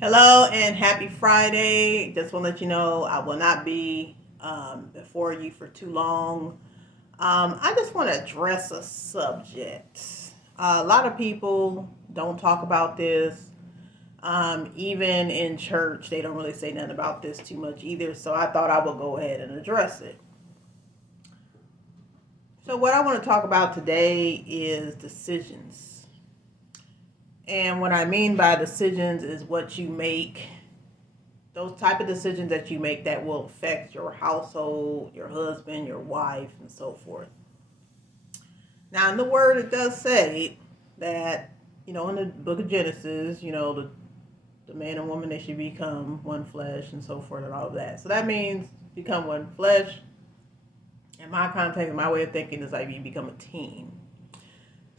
Hello and happy Friday. Just want to let you know I will not be before you for too long. I just want to address a subject. A lot of people don't talk about this. Even in church, they don't really say nothing about this too much either. So I thought I would go ahead and address it. So, what I want to talk about today is decisions. And what I mean by decisions is what you make, those type of decisions that you make that will affect your household, your husband, your wife, and so forth. Now, in the word, it does say that, in the book of Genesis, the man and woman, they should become one flesh and so forth and all of that. So that means become one flesh. In my context, my way of thinking is like you become a team.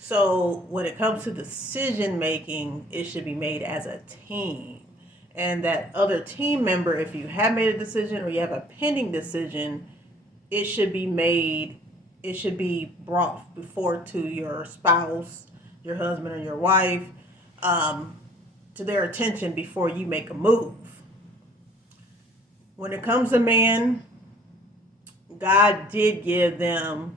So when it comes to decision making, it should be made as a team. And that other team member, if you have made a decision or you have a pending decision, it should be brought before to your spouse, your husband or your wife, to their attention before you make a move. When it comes to men, God did give them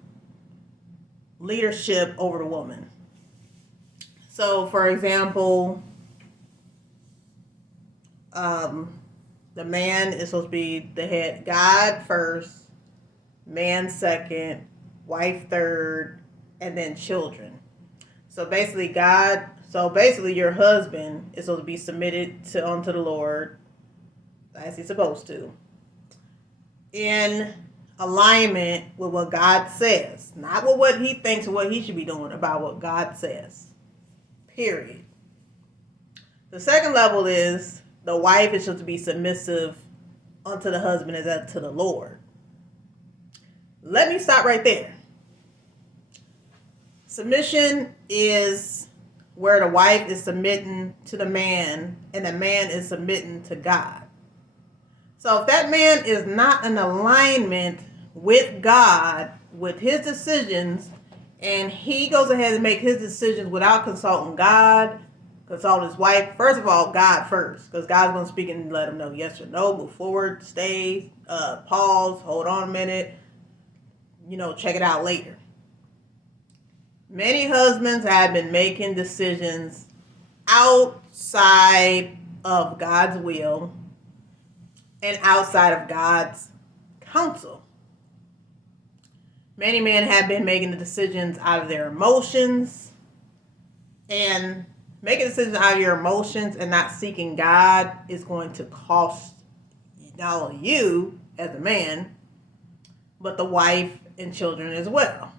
leadership over the woman. So, for example, the man is supposed to be the head. God first, man second, wife third, and then children. So basically your husband is supposed to be submitted unto the Lord as he's supposed to, in alignment with what God says, not with what he thinks or what he should be doing, about what God says. Period. The second level is the wife is supposed to be submissive unto the husband as unto the Lord. Let me stop right there. Submission is where the wife is submitting to the man and the man is submitting to God. So if that man is not in alignment with God, with his decisions, and he goes ahead and make his decisions without consulting God, consult his wife, first of all, God first, because God's going to speak and let him know yes or no, move forward, stay, pause, hold on a minute, check it out later. Many husbands have been making decisions outside of God's will and outside of God's counsel. Many men have been making the decisions out of their emotions, and making decisions out of your emotions and not seeking God is going to cost not only you as a man, but the wife and children as well.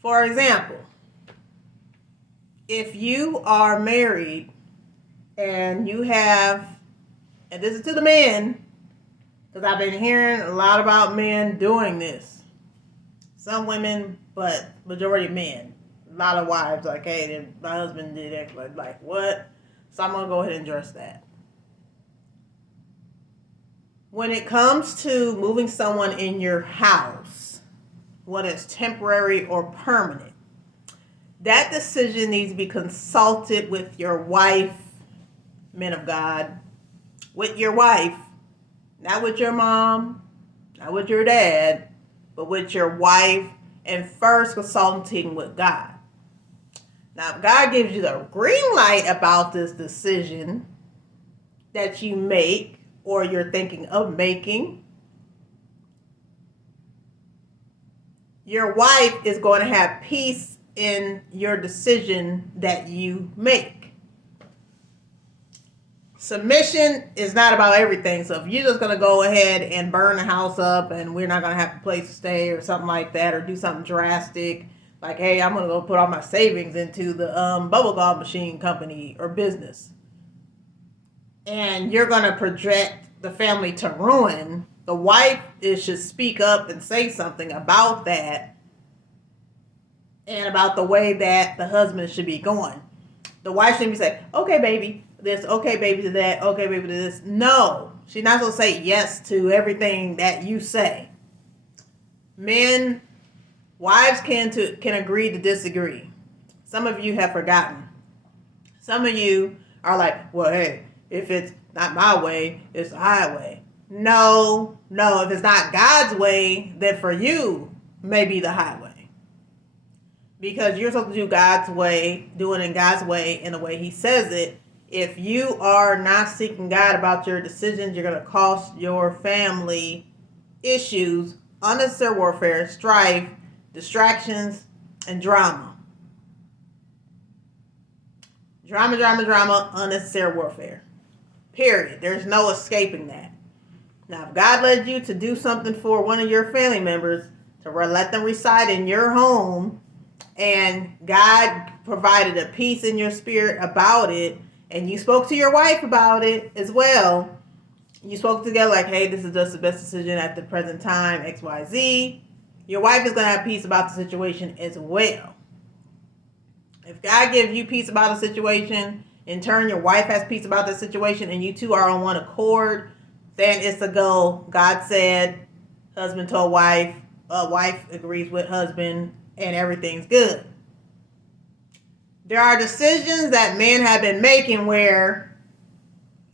For example, if you are married and you have, and this is to the men, because I've been hearing a lot about men doing this. Some women, but majority of men. A lot of wives, like, hey, my husband did X, like, what? So I'm going to go ahead and address that. When it comes to moving someone in your house, whether it's temporary or permanent, that decision needs to be consulted with your wife, men of God, with your wife, not with your mom, not with your dad, but with your wife, and first consulting with God. Now, if God gives you the green light about this decision that you make or you're thinking of making, your wife is going to have peace in your decision that you make. Submission is not about everything. So if you're just going to go ahead and burn the house up and we're not going to have a place to stay or something like that, or do something drastic, like, hey, I'm going to go put all my savings into the bubblegum machine company or business, and you're going to project the family to ruin, the wife should speak up and say something about that and about the way that the husband should be going. The wife shouldn't be saying, okay, baby, this, okay, baby, to that, okay, baby, to this. No, she's not going to say yes to everything that you say. Wives can agree to disagree. Some of you have forgotten. Some of you are like, well, hey, if it's not my way, it's the highway. No, if it's not God's way, then for you, may be the highway. Because you're supposed to do God's way, do it in God's way, in the way He says it. If you are not seeking God about your decisions, you're going to cost your family issues, unnecessary warfare, strife, distractions, and drama. Drama, unnecessary warfare. Period. There's no escaping that. Now, if God led you to do something for one of your family members, to let them reside in your home, and God provided a peace in your spirit about it, and you spoke to your wife about it as well, you spoke together like, hey, this is just the best decision at the present time, XYZ, your wife is going to have peace about the situation as well. If God gives you peace about a situation, in turn your wife has peace about the situation, and you two are on one accord, then it's a go. God said, husband told wife, wife agrees with husband, and everything's good. There are decisions that men have been making where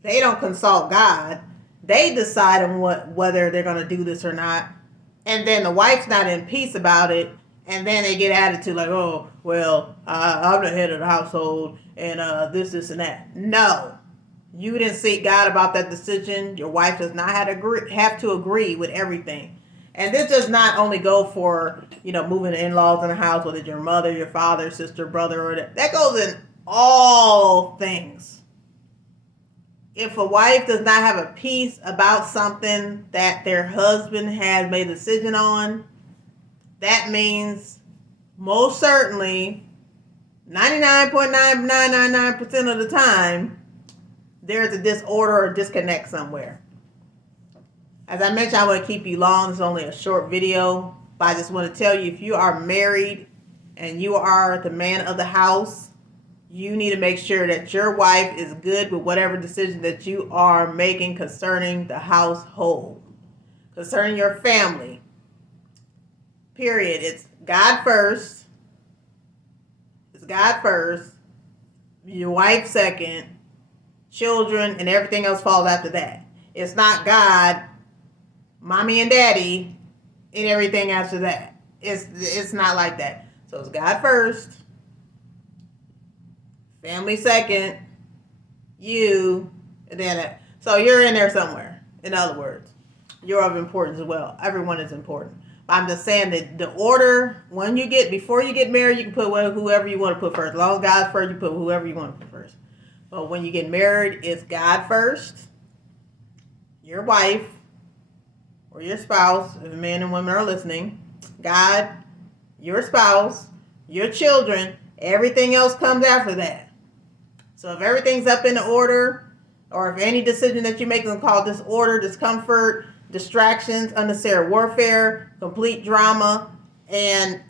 they don't consult God. They decide on whether they're going to do this or not, and then the wife's not in peace about it. And then they get attitude like, oh, well, I'm the head of the household, and this, and that. No. You didn't seek God about that decision. Your wife does not have to agree with everything. And this does not only go for, moving the in-laws in the house, whether it's your mother, your father, sister, brother, or that goes in all things. If a wife does not have a peace about something that their husband has made a decision on, that means most certainly 99.9999% of the time there's a disorder or disconnect somewhere. As I mentioned, I want to keep you long. It's only a short video, but I just want to tell you, if you are married and you are the man of the house, you need to make sure that your wife is good with whatever decision that you are making concerning the household, concerning your family. Period. It's God first. It's God first. Your wife second. Children and everything else falls after that. It's not God, mommy and daddy, and everything after that. It's not like that. So it's God first. Family second. You. And then so you're in there somewhere. In other words, you're of importance as well. Everyone is important. I'm just saying that the order, before you get married, you can put whoever you want to put first. As long as God's first, you put whoever you want to put first. But when you get married, it's God first, your wife, or your spouse, if men and women are listening, God, your spouse, your children, everything else comes after that. So if everything's up in order, or if any decision that you make is called disorder, discomfort, distractions, unnecessary warfare, complete drama, and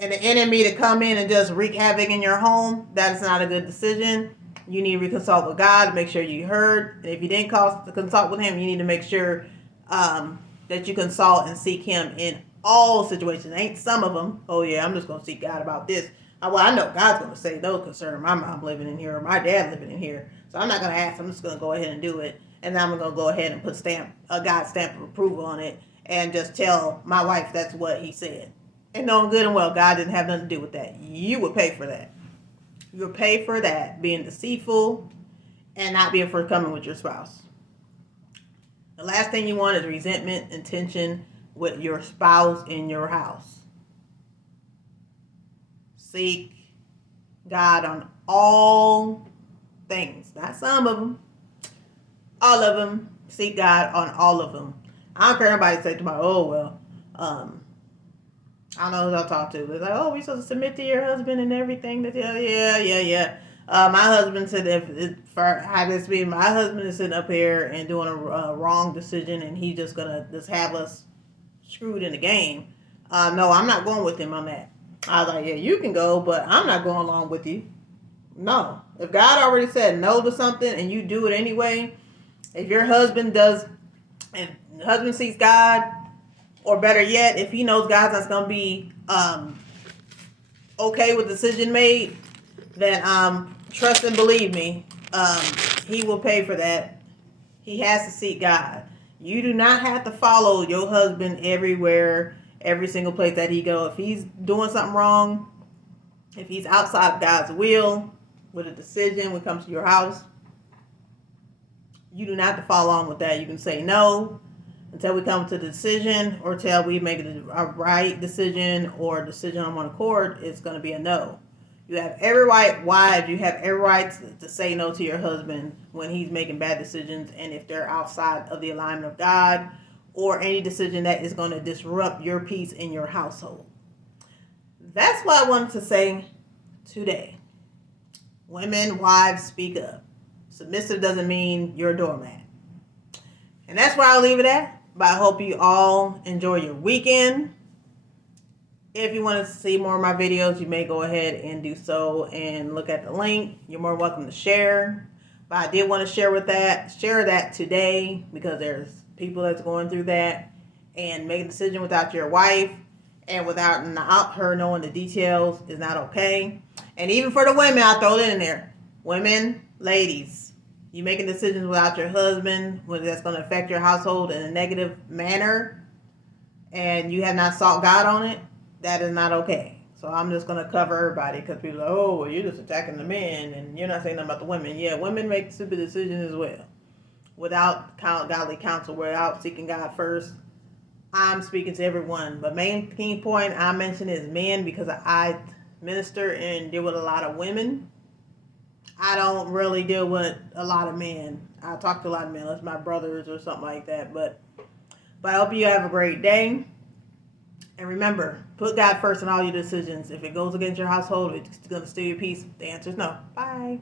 the enemy to come in and just wreak havoc in your home, that is not a good decision. You need to consult with God, make sure you heard. And if you didn't consult with Him, you need to make sure that you consult and seek Him in all situations. Ain't some of them, oh yeah, I'm just going to seek God about this. Well, I know God's going to say no concerning my mom living in here or my dad living in here. So I'm not going to ask. I'm just going to go ahead and do it. And then I'm going to go ahead and put God's stamp of approval on it and just tell my wife that's what He said. And knowing good and well, God didn't have nothing to do with that. You would pay for that. You would pay for that, being deceitful and not being forthcoming with your spouse. The last thing you want is resentment and tension with your spouse in your house. Seek God on all things, not some of them, all of them. Seek God on all of them. I don't care anybody say tomorrow, oh well, I don't know who I'll talk to. It's like, oh, we supposed to submit to your husband and everything. Yeah. My husband said my husband is sitting up here and doing a wrong decision, and he's just gonna have us screwed in the game. No, I'm not going with him on that. I was like, yeah, you can go, but I'm not going along with you. No, if God already said no to something and you do it anyway, if your husband seeks God, or better yet, if he knows God's not going to be okay with the decision made, then trust and believe me, he will pay for that. He has to seek God. You do not have to follow your husband everywhere, every single place that he go. If he's doing something wrong, if he's outside of God's will with a decision when it comes to your house, you do not have to follow on with that. You can say no until we come to the decision, or till we make a right decision or a decision on one accord. It's going to be a no. You have every right, wives, you have every right to say no to your husband when he's making bad decisions, and if they're outside of the alignment of God, or any decision that is going to disrupt your peace in your household. That's what I wanted to say today. Women, wives, speak up. Submissive doesn't mean you're a doormat. And that's where I'll leave it at. But I hope you all enjoy your weekend. If you want to see more of my videos, you may go ahead and do so and look at the link. You're more welcome to share. But I did want to share that today, because there's people that's going through that, and make a decision without your wife and without her knowing the details is not okay. And even for the women, I'll throw it in there. Women, ladies, you making decisions without your husband, whether that's going to affect your household in a negative manner, and you have not sought God on it, that is not okay. So I'm just going to cover everybody, because people are like, oh, well, you're just attacking the men and you're not saying nothing about the women. Yeah, women make stupid decisions as well without godly counsel, without seeking God first. I'm speaking to everyone. But main key point I mentioned is men, because I minister and deal with a lot of women. I don't really deal with a lot of men. I talk to a lot of men, unless my brothers or something like that. But I hope you have a great day. And remember, put God first in all your decisions. If it goes against your household, if it's going to steal your peace, the answer is no. Bye.